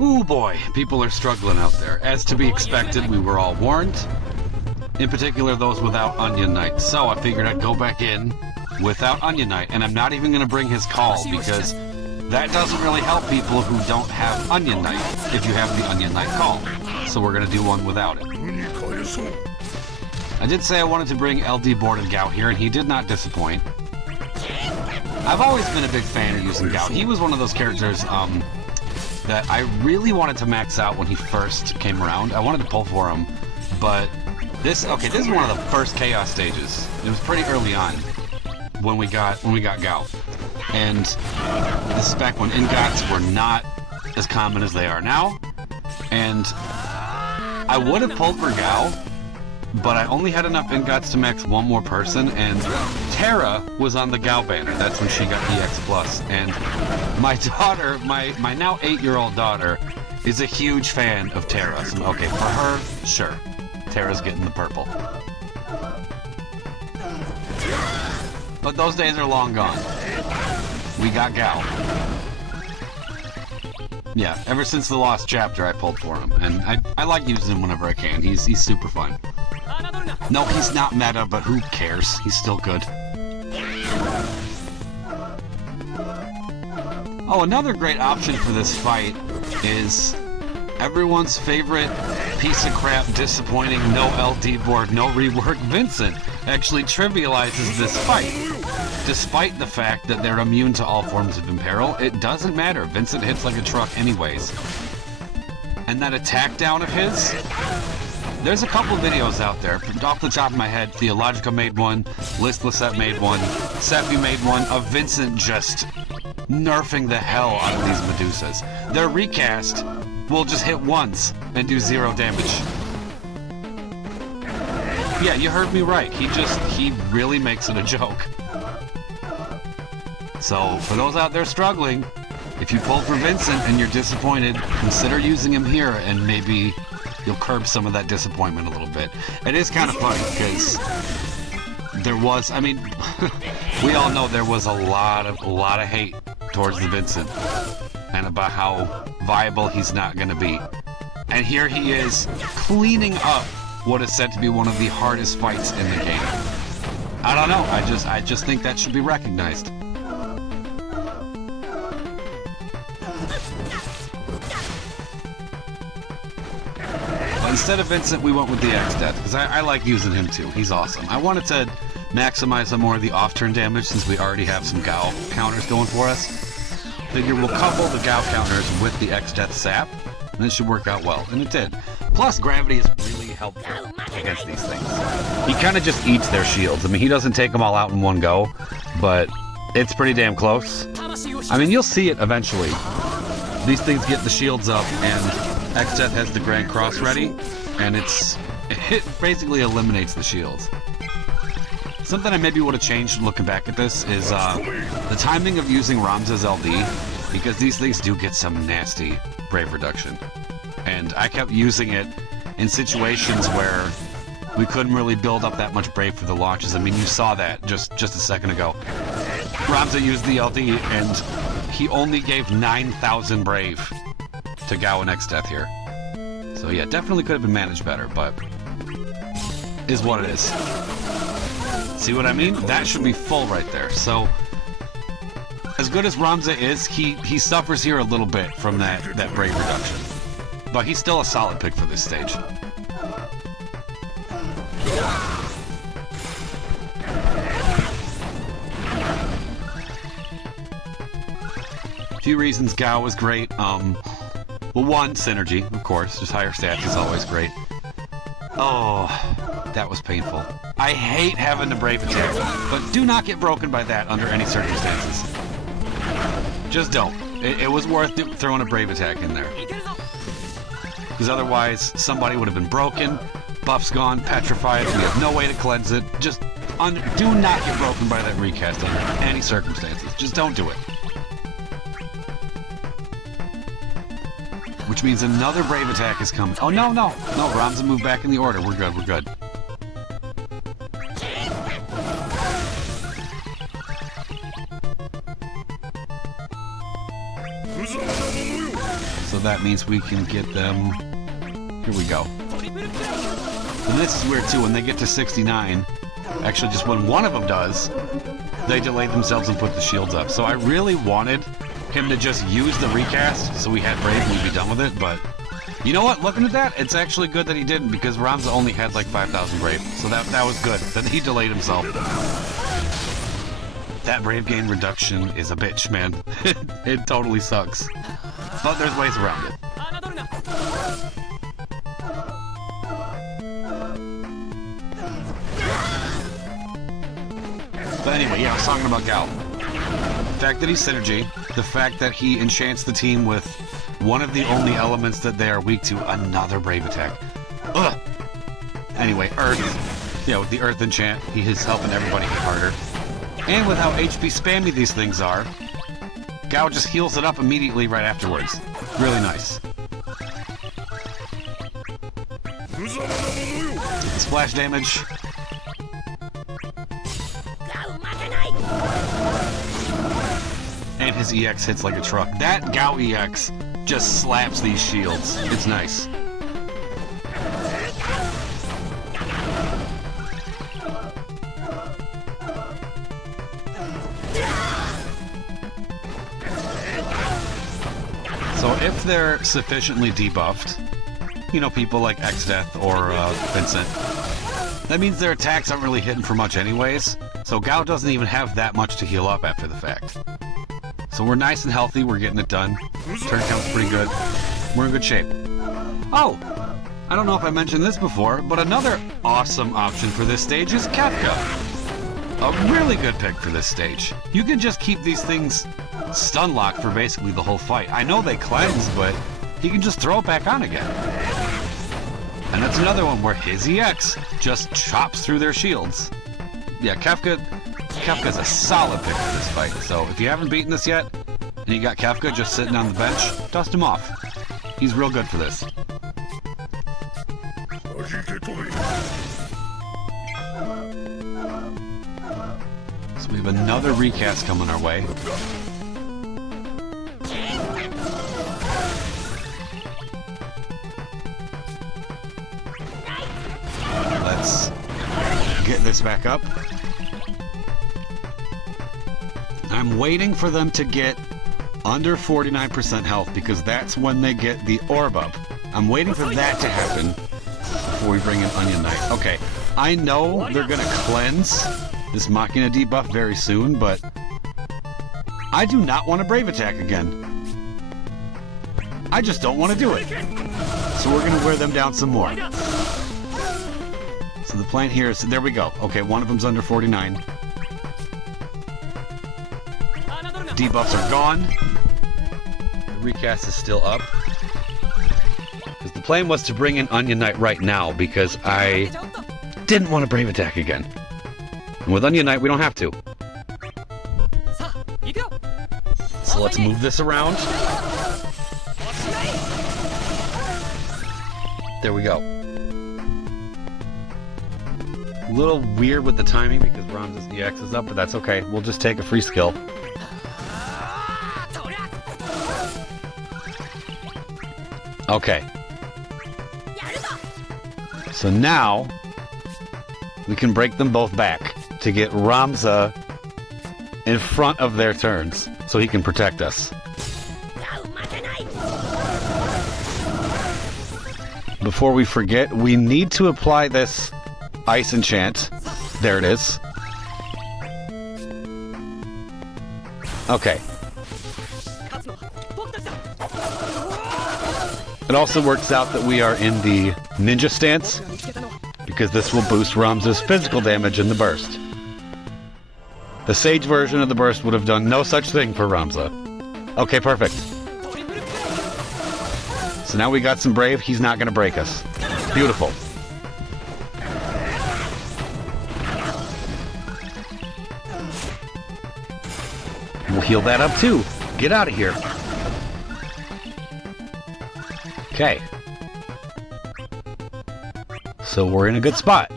Ooh boy, people are struggling out there. As to be expected, we were all warned. In particular, those without Onion Knight. So I figured I'd go back in without Onion Knight, and I'm not even going to bring his call, because that doesn't really help people who don't have Onion Knight if you have the Onion Knight call. So we're going to do one without it. I did say I wanted to bring LD boarded Gao here, and he did not disappoint. I've always been a big fan of using Gao. He was one of those characters that I really wanted to max out when he first came around. I wanted to pull for him, but this is one of the first Chaos stages. It was pretty early on when we got Gao. And this is back when ingots were not as common as they are now. And I would have pulled for Gao, but I only had enough ingots to max one more person, and Terra was on the Gao banner. That's when she got EX+. And my daughter, my now 8-year-old daughter, is a huge fan of Terra. So, okay, for her, sure. Terra's getting the purple. But those days are long gone. We got Gao. Yeah, ever since the Lost Chapter, I pulled for him, and I like using him whenever I can. He's super fun. No, he's not meta, but who cares? He's still good. Oh, another great option for this fight is everyone's favorite piece of crap, disappointing, no LD board, no rework Vincent actually trivializes this fight. Despite the fact that they're immune to all forms of imperil, it doesn't matter. Vincent hits like a truck anyways. And that attack down of his, there's a couple videos out there. Off the top of my head, Theologica made one, Listlessette made one, Seppi made one, of Vincent just nerfing the hell out of these Medusas. Their recast will just hit once and do 0 damage. Yeah, you heard me right. He really makes it a joke. So, for those out there struggling, if you pull for Vincent and you're disappointed, consider using him here, and maybe you'll curb some of that disappointment a little bit. It is kind of funny, because there was, I mean, we all know there was a lot of hate towards the Vincent, and about how viable he's not going to be. And here he is, cleaning up what is said to be one of the hardest fights in the game. I don't know, I just think that should be recognized. Instead of Vincent, we went with the Exdeath, because I like using him too. He's awesome. I wanted to maximize some more of the off-turn damage since we already have some Gao counters going for us. Figure we'll couple the Gao counters with the Exdeath sap, and it should work out well. And it did. Plus, gravity is really helpful against these things. He kind of just eats their shields. I mean, he doesn't take them all out in one go, but it's pretty damn close. I mean, you'll see it eventually. These things get the shields up, and Exdeath has the Grand Cross ready, and it basically eliminates the shields. Something I maybe would have changed looking back at this is the timing of using Ramza's LD, because these things do get some nasty brave reduction. And I kept using it in situations where we couldn't really build up that much brave for the launches. I mean, you saw that just a second ago. Ramza used the LD, and he only gave 9,000 brave to Gao and Exdeath here. So yeah, definitely could have been managed better, but is what it is. See what I mean? That should be full right there. So as good as Ramza is, he suffers here a little bit from that brave reduction. But he's still a solid pick for this stage. A few reasons Gao was great. Well, one, synergy, of course. Just higher stats is always great. Oh, that was painful. I hate having the brave attack, but do not get broken by that under any circumstances. Just don't. It was worth throwing a brave attack in there. Because otherwise, somebody would have been broken, buff's gone, petrified, we have no way to cleanse it. Just do not get broken by that recast under any circumstances. Just don't do it. Which means another brave attack is coming. Oh, no. No, Ramza moved back in the order. We're good. So that means we can get them... Here we go. And this is weird too, when they get to 69, actually just when one of them does, they delay themselves and put the shields up. So I really wanted him to just use the recast so we had Brave and we'd be done with it, but you know what? Looking at that, it's actually good that he didn't, because Ramza only had like 5,000 Brave. So that was good, that he delayed himself. That Brave gain reduction is a bitch, man. It totally sucks. But there's ways around it. But anyway, yeah, I was talking about Gao. The fact that he's synergy, the fact that he enchants the team with one of the only elements that they are weak to, another Brave attack. Ugh! Anyway, Earth. You know, with the Earth enchant, he is helping everybody hit harder. And with how HP spammy these things are, Gao just heals it up immediately right afterwards. Really nice. Get the splash damage. And his EX hits like a truck. That Gao EX just slaps these shields. It's nice. So if they're sufficiently debuffed, you know, people like Exdeath or Vincent, that means their attacks aren't really hitting for much anyways, so Gao doesn't even have that much to heal up after the fact. So we're nice and healthy, we're getting it done. Turn count's pretty good. We're in good shape. Oh! I don't know if I mentioned this before, but another awesome option for this stage is Kefka. A really good pick for this stage. You can just keep these things stun locked for basically the whole fight. I know they cleanse, but he can just throw it back on again. And that's another one where his EX just chops through their shields. Yeah, Kefka's a solid pick for this fight. So if you haven't beaten this yet, and you got Kefka just sitting on the bench, dust him off. He's real good for this. So we have another recast coming our way. Let's get this back up. I'm waiting for them to get under 49% health because that's when they get the orb up. I'm waiting for that to happen before we bring in Onion Knight. Okay, I know they're gonna cleanse this Machina debuff very soon, but I do not want a Brave attack again. I just don't want to do it. So we're gonna wear them down some more. So the plan here is, there we go. Okay, one of them's under 49. Debuffs are gone. The recast is still up. Because the plan was to bring in Onion Knight right now because I didn't want a Brave attack again. And with Onion Knight, we don't have to. So let's move this around. There we go. A little weird with the timing because Ramza's EX is up, but that's okay. We'll just take a free skill. Okay. So now we can break them both back to get Ramza in front of their turns so he can protect us. Before we forget, we need to apply this Ice Enchant. There it is. Okay. It also works out that we are in the ninja stance, because this will boost Ramza's physical damage in the burst. The Sage version of the burst would have done no such thing for Ramza. Okay, perfect. So now we got some Brave, he's not gonna break us. Beautiful. We'll heal that up too. Get out of here. Okay. So we're in a good spot.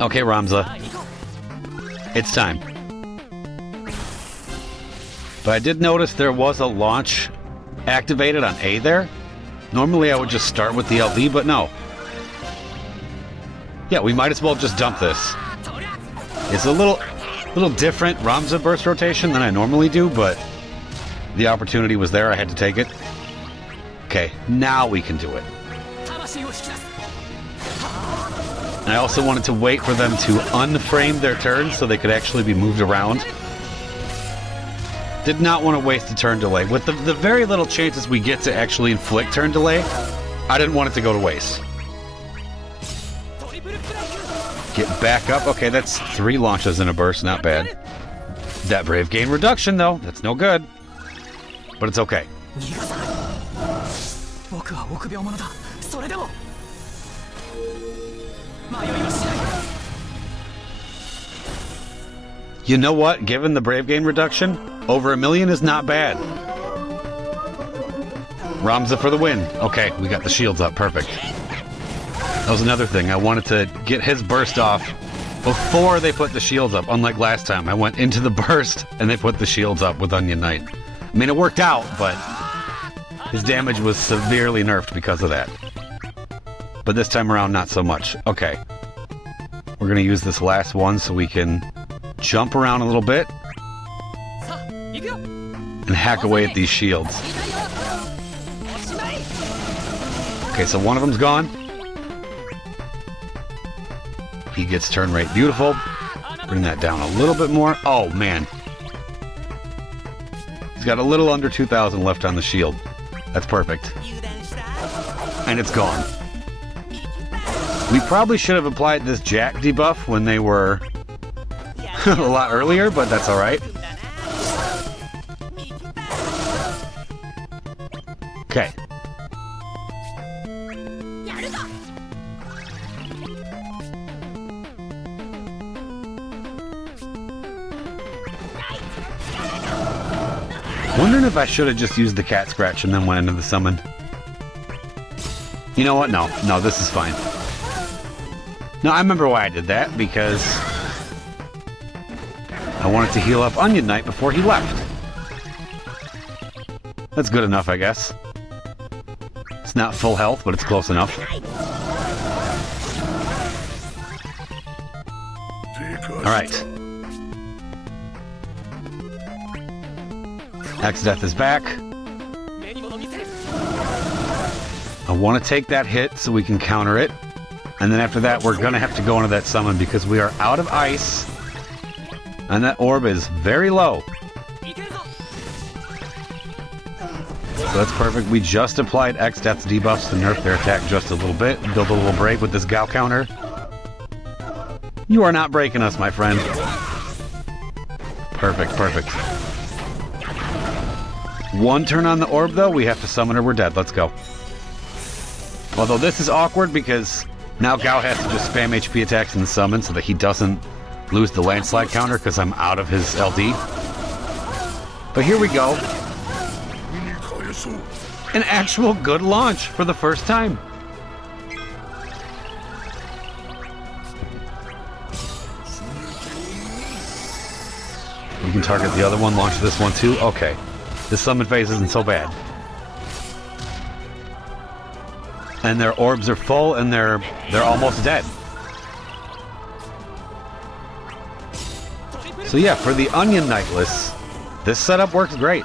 Okay, Ramza. It's time. But I did notice there was a launch activated on A there. Normally I would just start with the LV, but no. Yeah, we might as well just dump this. It's a little different Ramza burst rotation than I normally do, but the opportunity was there. I had to take it. Okay, now we can do it. I also wanted to wait for them to unframe their turns so they could actually be moved around. Did not want to waste a turn delay. With the very little chances we get to actually inflict turn delay, I didn't want it to go to waste. Get back up. Okay, that's 3 launches in a burst. Not bad. That Brave Gain reduction, though. That's no good. But it's okay. You know what? Given the Brave Gain reduction, over 1 million is not bad. Ramza for the win. Okay, we got the shields up. Perfect. That was another thing. I wanted to get his burst off before they put the shields up. Unlike last time, I went into the burst and they put the shields up with Onion Knight. I mean, it worked out, but his damage was severely nerfed because of that. But this time around, not so much. Okay. We're going to use this last one so we can jump around a little bit and hack away at these shields. Okay, so one of them's gone. He gets turn rate. Beautiful. Bring that down a little bit more. Oh, man. He's got a little under 2,000 left on the shield. That's perfect. And it's gone. We probably should have applied this Jack debuff when they were a lot earlier, but that's alright. Okay. Wondering if I should have just used the cat scratch and then went into the summon. You know what? No, this is fine. No, I remember why I did that, because I wanted to heal up Onion Knight before he left. That's good enough, I guess. It's not full health, but it's close enough. Alright. Exdeath is back. I want to take that hit so we can counter it. And then after that, we're going to have to go into that summon because we are out of ice. And that orb is very low. So that's perfect. We just applied Exdeath's debuffs to nerf their attack just a little bit. Build a little break with this Gao counter. You are not breaking us, my friend. Perfect, perfect. One turn on the orb, though. We have to summon her. We're dead. Let's go. Although this is awkward because now Gao has to just spam HP attacks in the summon so that he doesn't lose the landslide counter because I'm out of his LD. But here we go. An actual good launch for the first time. We can target the other one, launch this one too. Okay. This summon phase isn't so bad. And their orbs are full and they're almost dead. So yeah, for the Onion Knightless, this setup works great.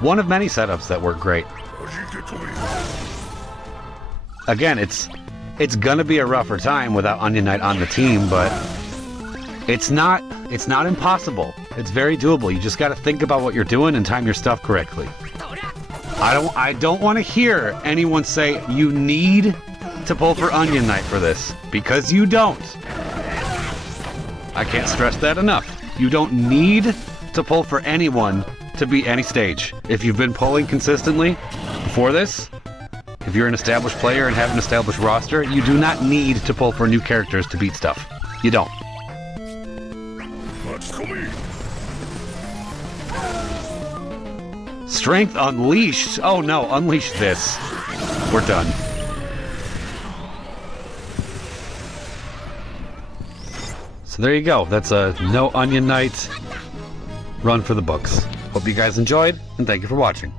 One of many setups that work great. Again, it's gonna be a rougher time without Onion Knight on the team, but it's not impossible. It's very doable. You just gotta think about what you're doing and time your stuff correctly. I don't want to hear anyone say you need to pull for Onion Knight for this, because you don't. I can't stress that enough. You don't need to pull for anyone to beat any stage. If you've been pulling consistently before this, if you're an established player and have an established roster, you do not need to pull for new characters to beat stuff. You don't. Strength unleashed. Oh no, unleash this. We're done. So there you go. That's a no Onion Knight run for the books. Hope you guys enjoyed, and thank you for watching.